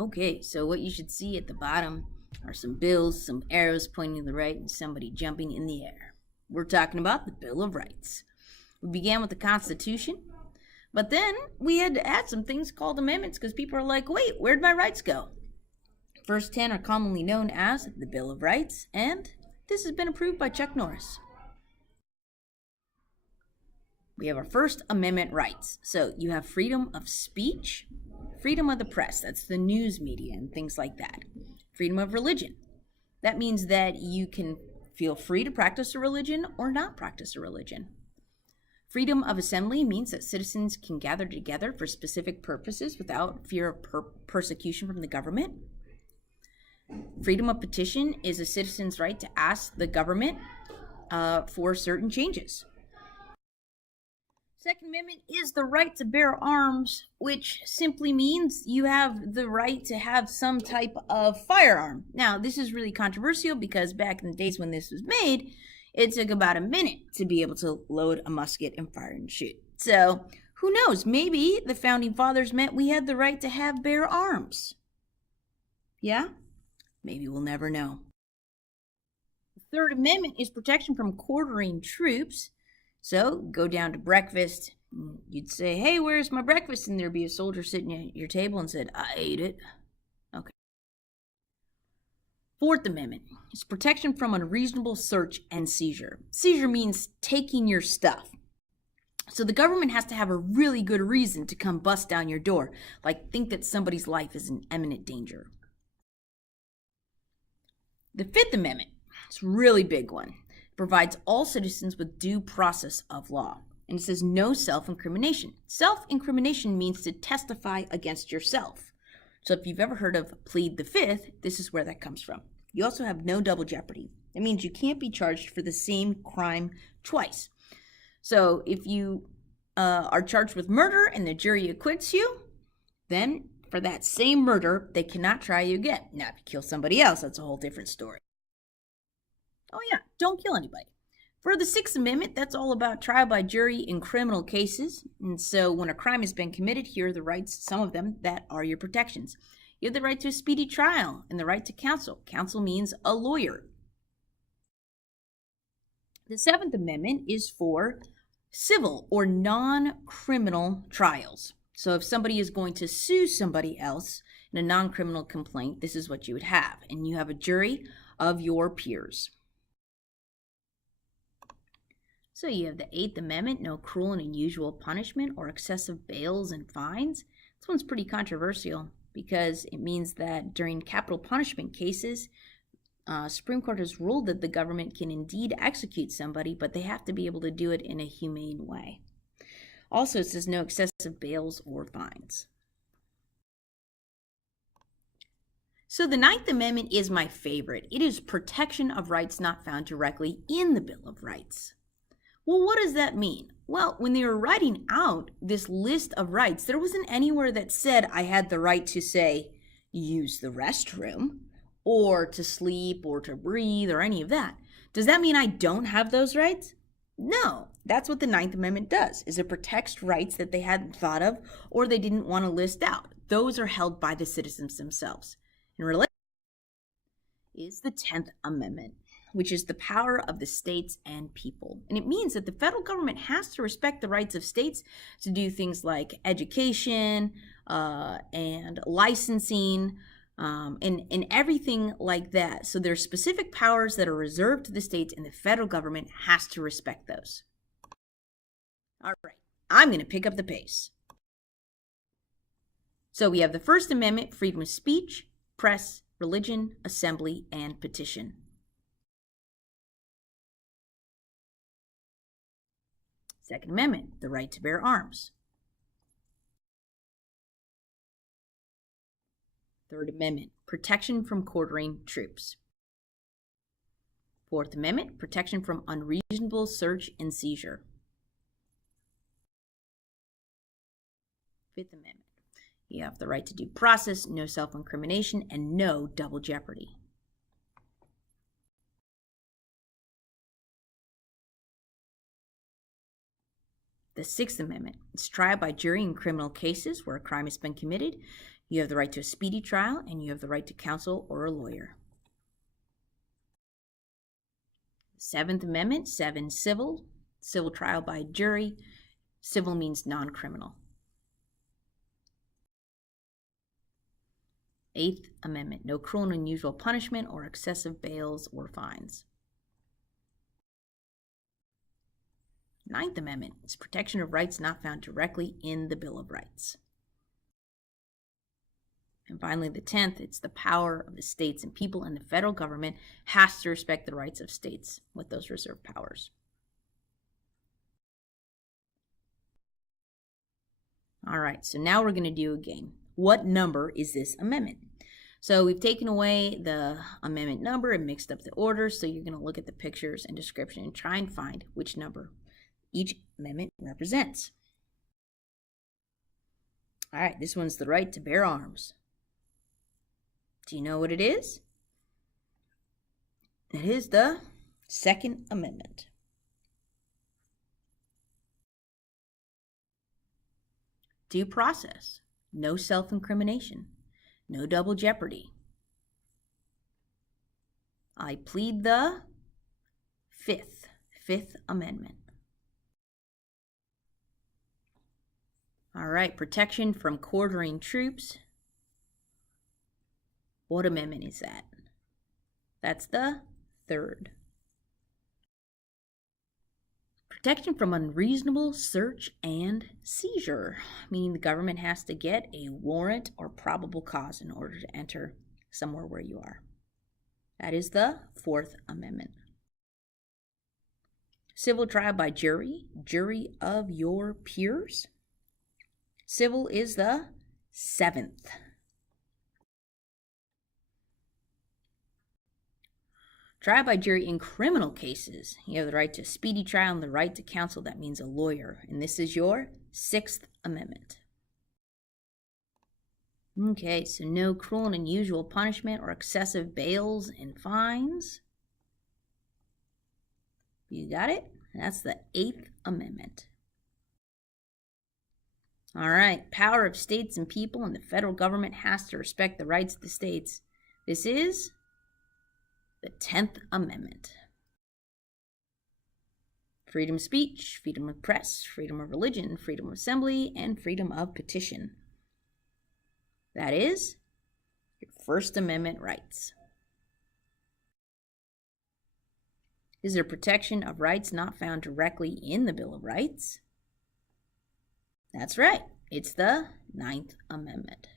Okay, so what you should see at the bottom are some bills, some arrows pointing to the right, and somebody jumping in the air. We're talking about the Bill of Rights. We began with the Constitution, but then we had to add some things called amendments because people are like, wait, where'd my rights go? First 10 are commonly known as the Bill of Rights, and this has been approved by Chuck Norris. We have our First Amendment rights. So you have freedom of speech, freedom of the press, that's the news media and things like that. Freedom of religion. That means that you can feel free to practice a religion or not practice a religion. Freedom of assembly means that citizens can gather together for specific purposes without fear of persecution from the government. Freedom of petition is a citizen's right to ask the government for certain changes. Second Amendment is the right to bear arms, which simply means you have the right to have some type of firearm. Now, this is really controversial because back in the days when this was made, it took about a minute to be able to load a musket and fire and shoot. So, who knows? Maybe the Founding Fathers meant we had the right to have bear arms. Yeah? Maybe we'll never know. The Third Amendment is protection from quartering troops. So, go down to breakfast, you'd say, hey, where's my breakfast? And there'd be a soldier sitting at your table and said, I ate it. Okay. Fourth Amendment is protection from unreasonable search and seizure. Seizure means taking your stuff. So the government has to have a really good reason to come bust down your door, like think that somebody's life is in imminent danger. The Fifth Amendment is a really big one. Provides all citizens with due process of law. And it says no self-incrimination. Self-incrimination means to testify against yourself. So if you've ever heard of plead the fifth, this is where that comes from. You also have no double jeopardy. That means you can't be charged for the same crime twice. So if you are charged with murder and the jury acquits you, then for that same murder, they cannot try you again. Now, if you kill somebody else, that's a whole different story. Oh yeah, don't kill anybody. For the Sixth Amendment, that's all about trial by jury in criminal cases. And so when a crime has been committed, here are the rights, some of them, that are your protections. You have the right to a speedy trial and the right to counsel. Counsel means a lawyer. The Seventh Amendment is for civil or non-criminal trials. So if somebody is going to sue somebody else in a non-criminal complaint, this is what you would have. And you have a jury of your peers. So you have the Eighth Amendment, no cruel and unusual punishment or excessive bails and fines. This one's pretty controversial because it means that during capital punishment cases, Supreme Court has ruled that the government can indeed execute somebody, but they have to be able to do it in a humane way. Also, it says no excessive bails or fines. So the Ninth Amendment is my favorite. It is protection of rights not found directly in the Bill of Rights. Well, what does that mean? Well, when they were writing out this list of rights, there wasn't anywhere that said I had the right to, say, use the restroom, or to sleep, or to breathe, or any of that. Does that mean I don't have those rights? No, that's what the Ninth Amendment does, is it protects rights that they hadn't thought of, or they didn't want to list out. Those are held by the citizens themselves. And related is the 10th Amendment, which is the power of the states and people. And it means that the federal government has to respect the rights of states to do things like education and licensing and everything like that. So there are specific powers that are reserved to the states, and the federal government has to respect those. All right, I'm going to pick up the pace. So we have the First Amendment, freedom of speech, press, religion, assembly, and petition. Second Amendment, the right to bear arms. Third Amendment, protection from quartering troops. Fourth Amendment, protection from unreasonable search and seizure. Fifth Amendment, you have the right to due process, no self-incrimination, and no double jeopardy. The Sixth Amendment. It's trial by jury in criminal cases where a crime has been committed. You have the right to a speedy trial, and you have the right to counsel or a lawyer. Seventh Amendment, 7, civil. Civil trial by jury. Civil means non-criminal. Eighth Amendment, no cruel and unusual punishment or excessive bails or fines. Ninth Amendment is protection of rights not found directly in the Bill of Rights. And finally, the 10th, it's the power of the states and people, and the federal government has to respect the rights of states with those reserved powers. All right, so now we're going to do a game. What number is this amendment? So we've taken away the amendment number and mixed up the order, so you're going to look at the pictures and description and try and find which number each amendment represents. All right, this one's the right to bear arms. Do you know what it is? It is the Second Amendment. Due process, no self-incrimination, no double jeopardy. I plead the Fifth Amendment. All right, protection from quartering troops. What amendment is that? That's the Third. Protection from unreasonable search and seizure, meaning the government has to get a warrant or probable cause in order to enter somewhere where you are. That is the Fourth Amendment. Civil trial by jury, jury of your peers. Civil is the Seventh. Trial by jury in criminal cases. You have the right to a speedy trial and the right to counsel. That means a lawyer. And this is your Sixth Amendment. Okay, so no cruel and unusual punishment or excessive bails and fines. You got it? That's the Eighth Amendment. All right, power of states and people, and the federal government has to respect the rights of the states. This is the 10th Amendment. Freedom of speech, freedom of press, freedom of religion, freedom of assembly, and freedom of petition. That is your First Amendment rights. Is there protection of rights not found directly in the Bill of Rights? That's right. It's the 9th Amendment.